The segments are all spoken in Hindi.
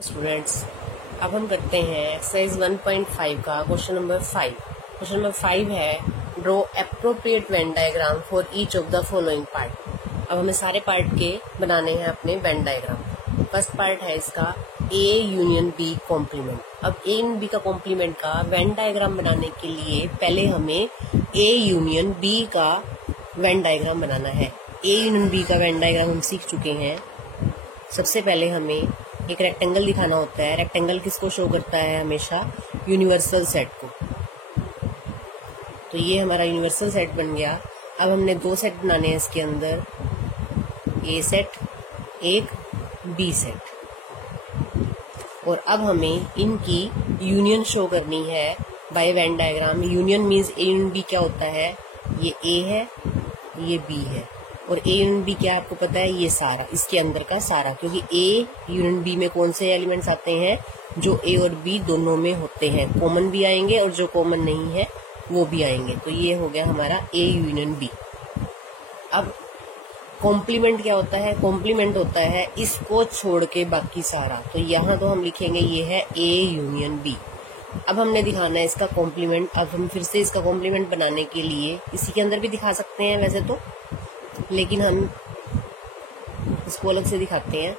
स्टूडेंट्स, अब हम करते हैं एक्सरसाइज 1.5 का क्वेश्चन नंबर 5। क्वेश्चन नंबर 5 है draw appropriate Venn diagram for each of the following part. अब हमें सारे पार्ट के बनाने हैं अपने वेन डायग्राम। फर्स्ट पार्ट है इसका ए यूनियन बी कॉम्प्लीमेंट। अब ए यूनियन बी का कॉम्प्लीमेंट का वेन डायग्राम बनाने के लिए पहले हमें ए यूनियन बी का वेन डायग्राम बनाना है। ए यूनियन बी का वेन डायग्राम हम सीख चुके हैं। सबसे पहले हमें एक रेक्टेंगल दिखाना होता है। रेक्टेंगल किसको शो करता है? हमेशा यूनिवर्सल सेट को। तो ये हमारा यूनिवर्सल सेट बन गया। अब हमने दो सेट बनाने हैं इसके अंदर, ए सेट, एक बी सेट। और अब हमें इनकी यूनियन शो करनी है by Venn diagram. Union means A union B क्या होता है? ये ए है, ये बी है, और ए यूनियन बी क्या आपको पता है? ये सारा, इसके अंदर का सारा। क्योंकि ए यूनियन बी में कौन से एलिमेंट्स आते हैं? जो ए और बी दोनों में होते हैं। कॉमन भी आएंगे और जो कॉमन नहीं है वो भी आएंगे। तो ये हो गया हमारा ए यूनियन बी। अब कॉम्प्लीमेंट क्या होता है? कॉम्प्लीमेंट होता है इसको छोड़ के बाकी सारा। तो यहाँ तो हम लिखेंगे ये है ए यूनियन बी। अब हमने दिखाना है इसका कॉम्प्लीमेंट। अब हम फिर से इसका कॉम्प्लीमेंट बनाने के लिए इसी के अंदर भी दिखा सकते हैं वैसे तो, लेकिन हम इसको अलग से दिखाते हैं।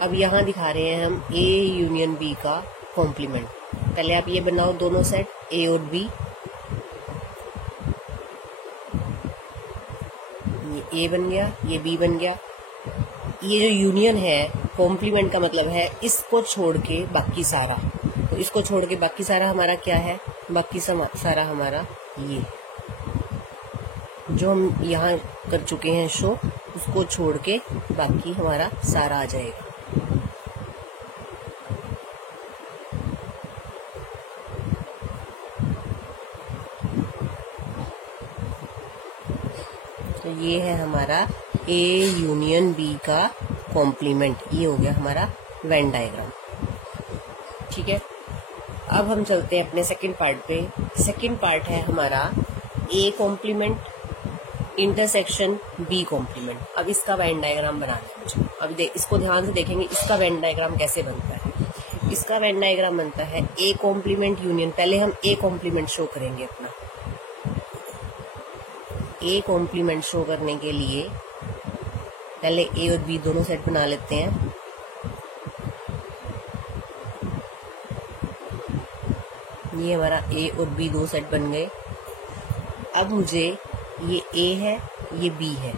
अब यहाँ दिखा रहे हैं हम ए यूनियन बी का कॉम्प्लीमेंट। पहले आप ये बनाओ दोनों सेट, ए और बी। ये ए बन गया, ये बी बन गया। ये जो यूनियन है, कॉम्प्लीमेंट का मतलब है इसको छोड़ के बाकी सारा। तो इसको छोड़ के बाकी सारा हमारा क्या है? बाकी सारा हमारा ये जो हम यहाँ कर चुके हैं शो, उसको छोड़ के बाकी हमारा सारा आ जाएगा। तो ये है हमारा ए यूनियन बी का कॉम्प्लीमेंट। ये हो गया हमारा वेन डायग्राम। ठीक है, अब हम चलते हैं अपने सेकंड पार्ट पे। सेकंड पार्ट है हमारा A complement intersection B complement. अब इसका वेन डायग्राम बनाना है मुझे। अब इसको ध्यान से देखेंगे इसका वेन डायग्राम कैसे बनता है। इसका वेन डायग्राम बनता है ए कॉम्प्लीमेंट यूनियन। पहले हम ए कॉम्प्लीमेंट शो करेंगे अपना। ए कॉम्प्लीमेंट शो करने के लिए पहले ए और बी दोनों सेट बना लेते हैं। ये हमारा ए और बी दो सेट बन गए। अब मुझे ये ए है, ये बी है।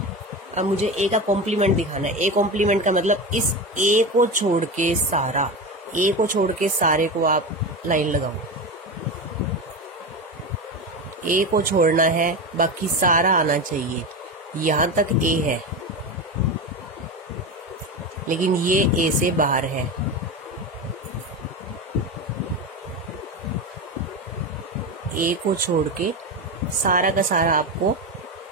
अब मुझे ए का कॉम्प्लीमेंट दिखाना है। ए कॉम्प्लीमेंट का मतलब इस ए को छोड़ के सारा, ए को छोड़ के सारे को आप लाइन लगाओ। ए को छोड़ना है, बाकी सारा आना चाहिए। यहां तक ए है, लेकिन ये ए से बाहर है। ए को छोड़ के सारा का सारा आपको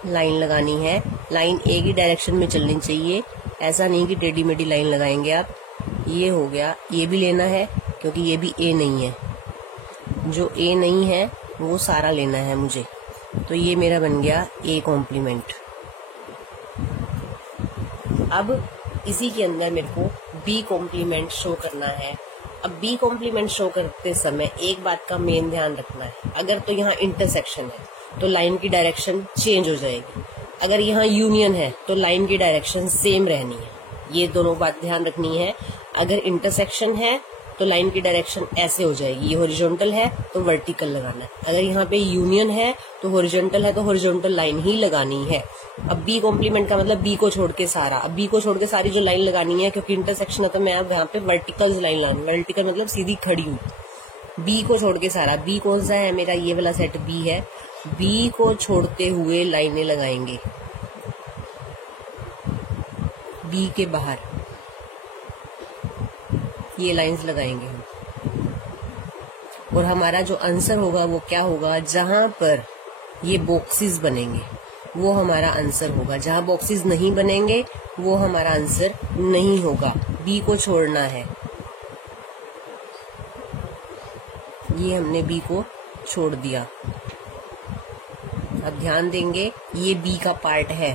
लाइन लगानी है। लाइन ए की डायरेक्शन में चलनी चाहिए। ऐसा नहीं कि टेढ़ी मेढ़ी लाइन लगाएंगे आप। ये हो गया, ये भी लेना है क्योंकि ये भी ए नहीं है। जो ए नहीं है वो सारा लेना है मुझे। तो ये मेरा बन गया ए कॉम्प्लीमेंट। अब इसी के अंदर मेरे को बी कॉम्प्लीमेंट शो करना है। अब बी कॉम्प्लीमेंट शो करते समय एक बात का मेन ध्यान रखना है। अगर तो यहाँ इंटरसेक्शन है तो लाइन की डायरेक्शन चेंज हो जाएगी। अगर यहाँ यूनियन है तो लाइन की डायरेक्शन सेम रहनी है। ये दोनों बात ध्यान रखनी है। अगर इंटरसेक्शन है तो लाइन की डायरेक्शन ऐसे हो जाएगी। ये हॉरिजॉन्टल है तो वर्टिकल लगाना है। अगर यहाँ पे यूनियन है तो हॉरिजॉन्टल है तो हॉरिजॉन्टल लाइन ही लगानी है। अब बी कॉम्प्लीमेंट का मतलब बी को छोड़ के सारा। अब बी को छोड़ के सारी जो लाइन लगानी है, क्योंकि इंटरसेक्शन है तो मैं अब यहाँ पे वर्टिकल लाइन लगाऊंगी। वर्टिकल मतलब सीधी खड़ी हुई। बी को छोड़ के सारा। बी कौन सा है? मेरा ये वाला सेट बी है। बी को छोड़ते हुए लाइनें लगाएंगे बी के बाहर। ये लाइंस लगाएंगे हम। और हमारा जो आंसर होगा वो क्या होगा? जहां पर ये बॉक्सेस बनेंगे वो हमारा आंसर होगा। जहां बॉक्सेस नहीं बनेंगे वो हमारा आंसर नहीं होगा। बी को छोड़ना है। ये हमने बी को छोड़ दिया। अब ध्यान देंगे, ये बी का पार्ट है।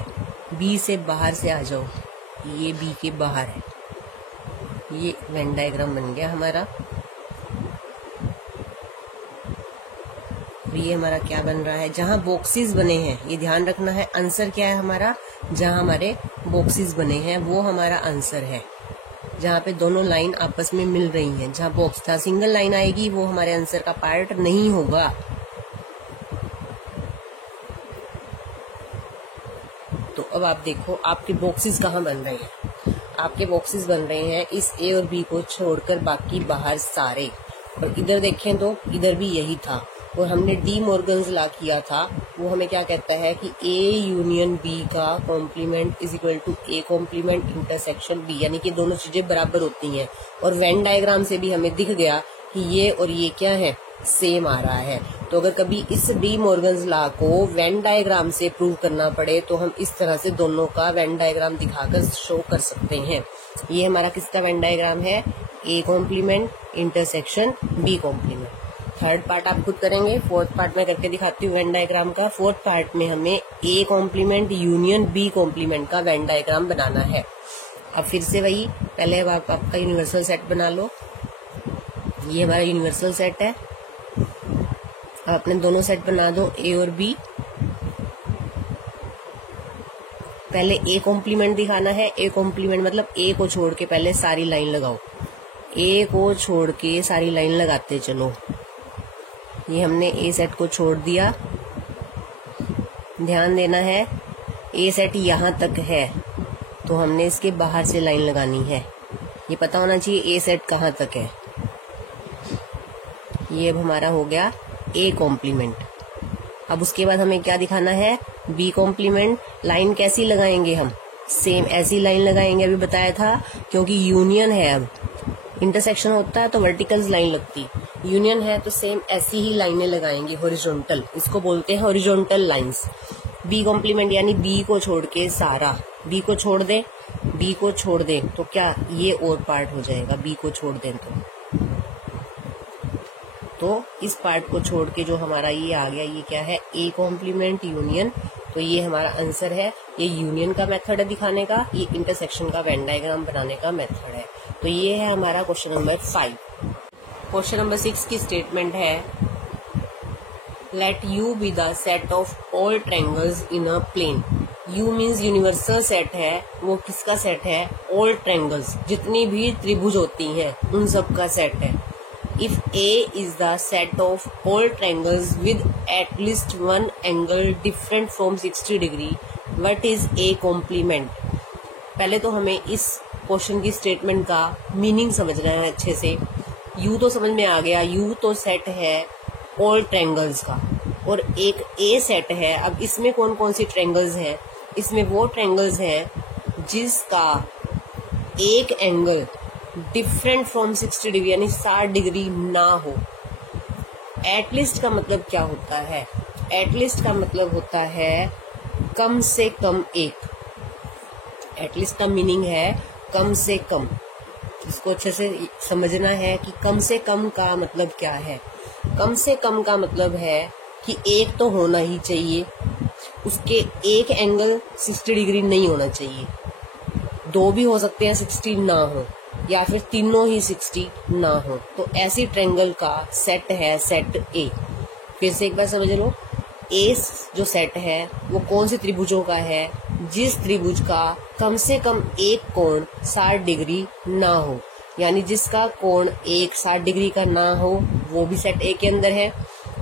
बी से बाहर से आ जाओ। ये बी के बाहर है। ये वेन डायग्राम बन गया हमारा। ये हमारा क्या बन रहा है, जहां बॉक्सेस बने हैं, ये ध्यान रखना है, आंसर क्या है हमारा, जहां हमारे बॉक्सेस बने हैं वो हमारा आंसर है। जहां पे दोनों लाइन आपस में मिल रही हैं, जहां बॉक्स था सिंगल लाइन आएगी वो हमारे आंसर का पार्ट नहीं होगा। तो अब आप देखो आपके बॉक्सेस कहाँ बन रहे हैं। आपके बॉक्सेस बन रहे हैं इस ए और बी को छोड़कर बाकी बाहर सारे। और इधर देखें तो इधर भी यही था, और हमने डी मॉर्गन्स लॉ किया था, वो हमें क्या कहता है कि ए यूनियन बी का complement is equal to A complement intersection B, यानी कि दोनों चीजें बराबर होती हैं। और वेन डायग्राम से भी हमें दिख गया कि ये और ये क्या है, सेम आ रहा है। तो अगर कभी इस डी मॉर्गन्स लॉ को वेन डायग्राम से प्रूव करना पड़े तो हम इस तरह से दोनों का वेन डायग्राम दिखाकर शो कर सकते हैं। ये हमारा किसका वेन डायग्राम है, A complement intersection B complement. Third part आप खुद करेंगे, फोर्थ पार्ट में करके दिखाती हूँ वेन डायग्राम का। फोर्थ पार्ट में हमें A complement union B complement का वेन डायग्राम बनाना है। अब फिर से वही, पहले अब आप आपका यूनिवर्सल सेट बना लो। ये हमारा यूनिवर्सल सेट है। अब अपने दोनों सेट बना दो, ए और बी। पहले ए कॉम्प्लीमेंट दिखाना है। ए कॉम्प्लीमेंट मतलब ए को छोड़ के पहले सारी लाइन लगाओ, ए को छोड़ के सारी लाइन लगाते चलो। ये हमने ए सेट को छोड़ दिया। ध्यान देना है, ए सेट यहाँ तक है तो हमने इसके बाहर से लाइन लगानी है। ये पता होना चाहिए ए सेट कहाँ तक है। ये अब हमारा हो गया ए कॉम्प्लीमेंट। अब उसके बाद हमें क्या दिखाना है, बी कॉम्प्लीमेंट। लाइन कैसी लगाएंगे हम, सेम ऐसी लाइन लगाएंगे, अभी बताया था, क्योंकि यूनियन है। अब इंटरसेक्शन होता है तो वर्टिकल लाइन लगती, यूनियन है तो सेम ऐसी ही लाइनें लगाएंगे, हॉरिजॉन्टल, इसको बोलते हैं हॉरिजॉन्टल लाइंस। बी कॉम्प्लीमेंट यानी बी को छोड़ के सारा, बी को छोड़ दे, बी को छोड़ दे तो क्या ये और पार्ट हो जाएगा, बी को छोड़ दें तो इस पार्ट को छोड़ के जो हमारा ये आ गया, ये क्या है, ए कॉम्प्लीमेंट यूनियन। तो ये हमारा आंसर है। ये यूनियन का मेथड है दिखाने का, ये इंटरसेक्शन का वेन डायग्राम बनाने का मेथड है। तो ये है हमारा क्वेश्चन नंबर 5। क्वेश्चन नंबर 6 की स्टेटमेंट है, let U be the set of all triangles in a plane. U means universal set है, वो किसका सेट है, ऑल ट्रायंगल्स, जितनी भी त्रिभुज होती हैं उन सब का सेट है। If A is the set of all triangles with at least one angle different from 60 degree, what is A complement? पहले तो हमें इस क्वेश्चन की स्टेटमेंट का मीनिंग समझना है अच्छे से। U तो समझ में आ गया, U तो सेट है all triangles का, और एक A सेट है। अब इसमें कौन कौन सी ट्रायंगल्स हैं, इसमें वो ट्रायंगल्स हैं जिसका एक एंगल डिफरेंट फ्रॉम 60 डिग्री यानी 60 डिग्री ना हो। एटलीस्ट का मतलब क्या होता है, एटलीस्ट का मतलब होता है कम से कम एक। एटलीस्ट का मीनिंग है कम से कम। इसको अच्छे से समझना है कि कम से कम का मतलब क्या है। कम से कम का मतलब है कि एक तो होना ही चाहिए, उसके एक एंगल 60 डिग्री नहीं होना चाहिए। दो भी हो सकते हैं 60 ना हो, या फिर तीनों ही 60 ना हो। तो ऐसी ट्रायंगल का सेट है सेट ए। फिर से एक बार समझ लो, ए जो सेट है वो कौन सी त्रिभुजों का है, जिस त्रिभुज का कम से कम एक कोण 60 डिग्री ना हो, यानी जिसका कोण एक 60 डिग्री का ना हो वो भी सेट ए के अंदर है।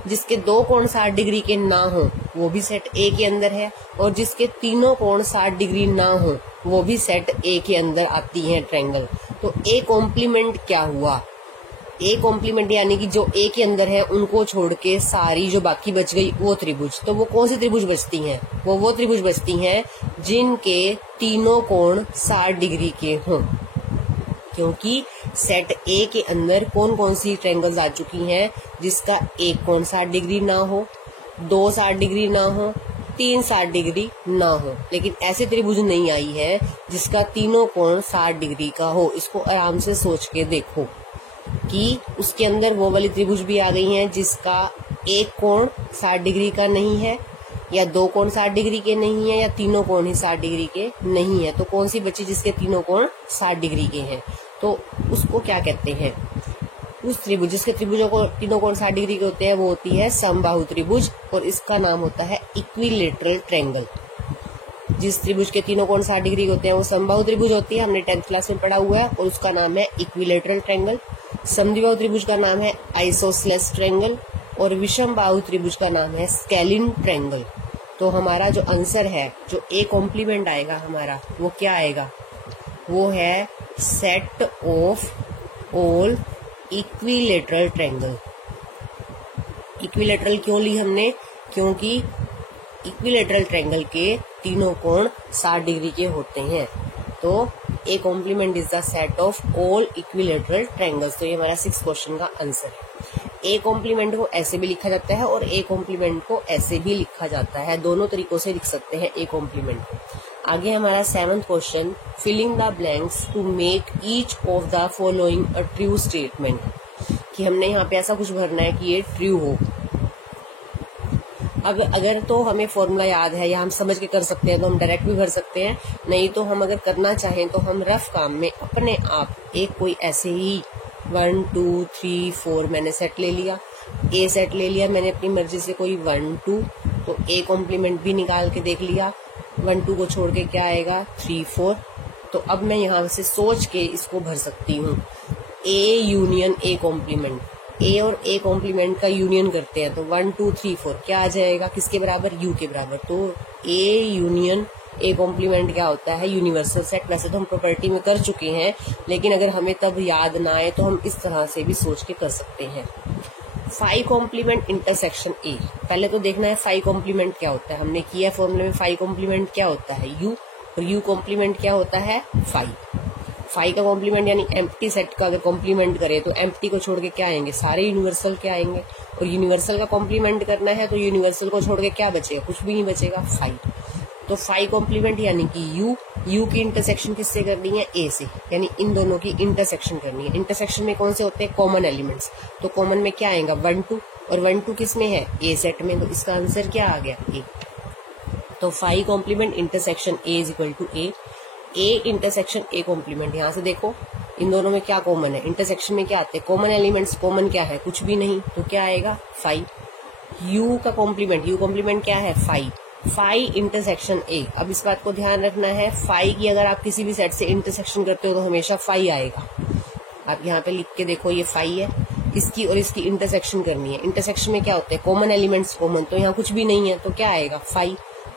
जिसके दो कोण 60 डिग्री के ना हो वो भी सेट ए के अंदर है, और जिसके तीनों कोण 60 डिग्री ना हो वो भी सेट ए के अंदर आती है ट्रायंगल। तो ए कॉम्प्लीमेंट क्या हुआ, ए कॉम्प्लीमेंट यानी कि जो ए के अंदर है उनको छोड़ के सारी जो बाकी बच गई वो त्रिभुज। तो वो कौन सी त्रिभुज बचती हैं, वो त्रिभुज बचती हैं जिनके तीनों कोण 60 डिग्री के हों। क्योंकि सेट ए के अंदर कौन कौन सी ट्रायंगल्स आ चुकी हैं जिसका एक कोण 60 डिग्री ना हो, 2 60 डिग्री ना हो, 3 60 डिग्री ना हो। लेकिन ऐसे त्रिभुज नहीं आई है जिसका तीनों कोण 60 डिग्री का हो। इसको आराम से सोच के देखो कि उसके अंदर वो वाली त्रिभुज भी आ गई हैं जिसका एक कोण 60 डिग्री का नहीं है, या दो कोण 60 डिग्री के नहीं है, या तीनों कोण ही 60 डिग्री के नहीं है। तो कौन सी बची जिसके तीनों कोण 60 डिग्री के हैं। तो उसको क्या कहते हैं? उस त्रिभुज जिसके त्रिभुजों को तीनों कोण 60 डिग्री के होते हैं वो होती है समबाहु त्रिभुज, और इसका नाम होता है इक्विलेटरल ट्रायंगल। जिस त्रिभुज के तीनों कोण 60 डिग्री के होते हैं वो समबाहु त्रिभुज होती है, हमने 10th क्लास में पढ़ा हुआ है, और उसका नाम है इक्विलेटरल ट्रायंगल। समद्विबाहु त्रिभुज का नाम है आइसोसेलेस ट्रायंगल, और विषम बाहु त्रिभुज का नाम है स्केलिन ट्रायंगल। तो हमारा जो आंसर है, जो ए कॉम्प्लीमेंट आएगा हमारा, वो क्या आएगा? वो है set of all equilateral triangle. Equilateral क्यों ली हमने? क्योंकि इक्विलेटरल ट्रायंगल के तीनों कोण 60 डिग्री के होते हैं। तो A complement is the set of all equilateral triangles. तो ये हमारा 6th क्वेश्चन का आंसर है। ए कॉम्प्लीमेंट को ऐसे भी लिखा जाता है और ए कॉम्प्लीमेंट को ऐसे भी लिखा जाता है, दोनों तरीकों से लिख सकते हैं ए कॉम्प्लीमेंट को। आगे हमारा 7th question, filling the blanks to make each of the following a true statement, कि हमने यहाँ पे ऐसा कुछ भरना है कि ये ट्रू हो। अब अगर तो हमें फॉर्मूला याद है या हम समझ के कर सकते हैं तो हम डायरेक्ट भी भर सकते हैं, नहीं तो हम अगर करना चाहें तो हम रफ काम में अपने आप एक कोई ऐसे ही 1 2 3 4 मैंने सेट ले लिया, ए सेट ले लिया मैंने अपनी मर्जी से कोई 1 2, तो ए कॉम्प्लीमेंट भी निकाल के देख लिया, 1 2 को छोड़ के क्या आएगा 3 4। तो अब मैं यहाँ से सोच के इसको भर सकती हूँ, ए यूनियन ए कॉम्प्लीमेंट, ए और ए कॉम्प्लीमेंट का यूनियन करते हैं तो 1 2 3 4 क्या आ जाएगा, किसके बराबर? यू के बराबर। तो ए यूनियन ए कॉम्प्लीमेंट क्या होता है? Universal set. वैसे तो हम प्रॉपर्टी में कर चुके हैं, लेकिन अगर हमें तब याद ना आए तो हम इस तरह से भी सोच के कर सकते हैं। 5 कॉम्प्लीमेंट इंटरसेक्शन ए, पहले तो देखना है 5 कॉम्प्लीमेंट क्या होता है। हमने किया फॉर्मूले में 5 कॉम्प्लीमेंट क्या होता है? यू, और यू कॉम्प्लीमेंट क्या होता है? 5 का कॉम्प्लीमेंट यानी एम्प्टी सेट का अगर कॉम्प्लीमेंट करें तो एम्प्टी को छोड़ के क्या आएंगे? सारे यूनिवर्सल क्या आएंगे? और यूनिवर्सल का कॉम्प्लीमेंट करना है तो यूनिवर्सल को छोड़ के क्या बचेगा? कुछ भी नहीं बचेगा, 5। तो 5 कॉम्प्लीमेंट यानी कि यू की इंटरसेक्शन किससे करनी है? ए से, यानी इन दोनों की इंटरसेक्शन करनी है। इंटरसेक्शन में कौन से होते हैं? Common elements. तो कॉमन में क्या आएगा? 1 2, और 1 2 किस में है? ए सेट में। तो इसका आंसर क्या आ गया? ए। तो 5 complement intersection A is equal to A. A intersection A complement, यहाँ से देखो इन दोनों में क्या कॉमन है? इंटरसेक्शन में क्या आते हैं? Common elements. कॉमन क्या है? कुछ भी नहीं, तो क्या आएगा? 5। यू का कॉम्प्लीमेंट, यू कॉम्प्लीमेंट क्या है? 5 इंटरसेक्शन ए। अब इस बात को ध्यान रखना है, 5 की अगर आप किसी भी सेट से इंटरसेक्शन करते हो तो हमेशा 5 आएगा। आप यहाँ पे लिख के देखो, ये 5 है, इसकी और इसकी इंटरसेक्शन करनी है। इंटरसेक्शन में क्या होते हैं? Common elements. कॉमन तो यहाँ कुछ भी नहीं है, तो क्या आएगा? 5।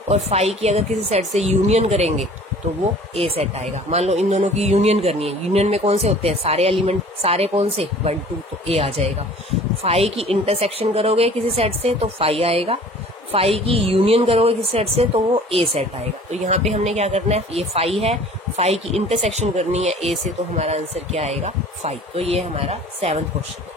और 5 की अगर किसी सेट से यूनियन करेंगे तो वो ए सेट आएगा। मान लो इन दोनों की यूनियन करनी है, यूनियन में कौन से होते हैं? सारे एलिमेंट। सारे कौन से? 1 2, तो ए आ जाएगा। 5 की इंटरसेक्शन करोगे किसी सेट से तो 5 आएगा, 5 की यूनियन करोगे किसी सेट से तो वो ए सेट आएगा। तो यहाँ पे हमने क्या करना है? ये 5 है, 5 की इंटरसेक्शन करनी है ए से, तो हमारा आंसर क्या आएगा? 5। तो ये हमारा 7th क्वेश्चन है।